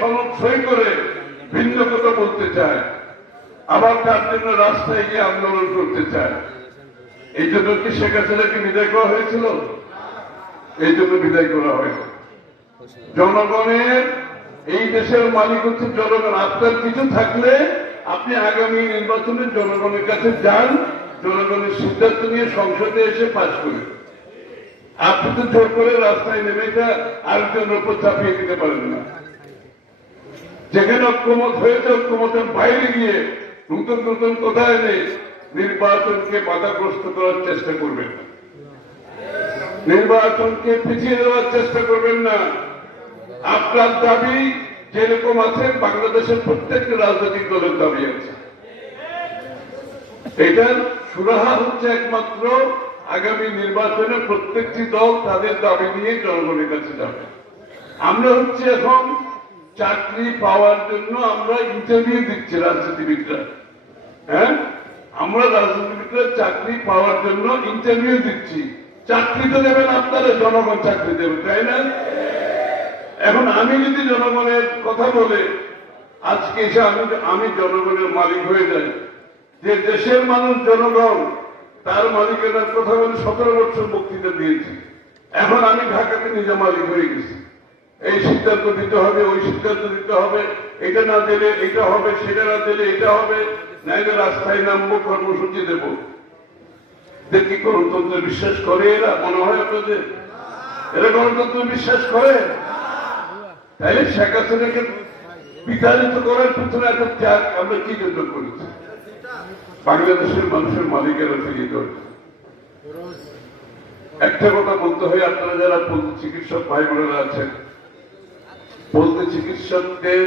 সনদ সই করে ভিন্ন কথা বলতে চায়, আবার তার জন্য রাস্তায় গিয়ে আন্দোলন করতে চায়। এই জন্য কি শেখ হাসিনাকে বিদায় করা হয়েছিল? এই জন্য বিদায় করা হয়নি। জনগণের, এই দেশের মালিক হচ্ছে জনগণ। আপনার কিছু থাকলে আপনি আগামী নির্বাচনে জনগণের কাছে যান, জনগণের সিদ্ধান্ত নিয়ে সংসদে এসে পাস করেন। আপনি তো জোর করে রাস্তায় নেমে এটা আরেকজনের উপর চাপিয়ে দিতে পারেন না। যেখানে ঐক্যমত হয়েছে ঐক্যমতের বাইরে গিয়ে নতুন নতুন কথা এনে নির্বাচনকে বাধাগ্রস্ত করার চেষ্টা করবেন না, নির্বাচনকে পিছিয়ে দেওয়ার চেষ্টা করবেন না। আপনার দাবি যেরকম আছে বাংলাদেশের প্রত্যেকটা রাজনৈতিক দলের দাবি আছে। এটার সুরাহা হচ্ছে একমাত্র আগামী নির্বাচনে প্রত্যেকটি দল তাদের দাবি নিয়ে জনগণের কাছে যাবে। আমরা হচ্ছে এখন চাকরি পাওয়ার জন্য আমরা ইন্টারভিউ দিচ্ছি রাজনীতিবিদরা। হ্যাঁ, আমরা রাজনীতিবিদরা চাকরি পাওয়ার জন্য ইন্টারভিউ দিচ্ছি। চাকরি তো দেবেন আপনারা, জনগণ চাকরি দেবে, তাই না? এখন আমি যদি জনগণের কথা বলে আজকে এসে আমি জনগণের মালিক হয়ে যাই, যে দেশের মানুষ জনগণ তার মালিকানার কথা বলে 17 বছর বক্তৃতা দিয়েছি, এখন আমি ঢাকাতে নিজে মালিক হয়ে গেছি। এই সিদ্ধান্ত দিতে হবে, ওই সিদ্ধান্ত দিতে হবে, এটা না দিলে এটা হবে, সেটা না দিলে এটা হবে, নাইলে রাস্তায় নামবো, কর্মসূচি দেব। কি গণতন্ত্রে বিশ্বাস করে এরা? মনে হয় আপনাদের এরা গণতন্ত্রে বিশ্বাস করে? তাইলে শেখ হাসিনাকে বিতাড়িত করার পিছনে একটা ত্যাগ আমরা কি জন্য করেছি? বাংলাদেশের মানুষের মালিকেরা ফিরিয়ে ধরেছে। একটা কথা বলতে হয়, আপনারা যারা চিকিৎসক ভাই বোনেরা আছেন, বলতে চিকিৎসকদের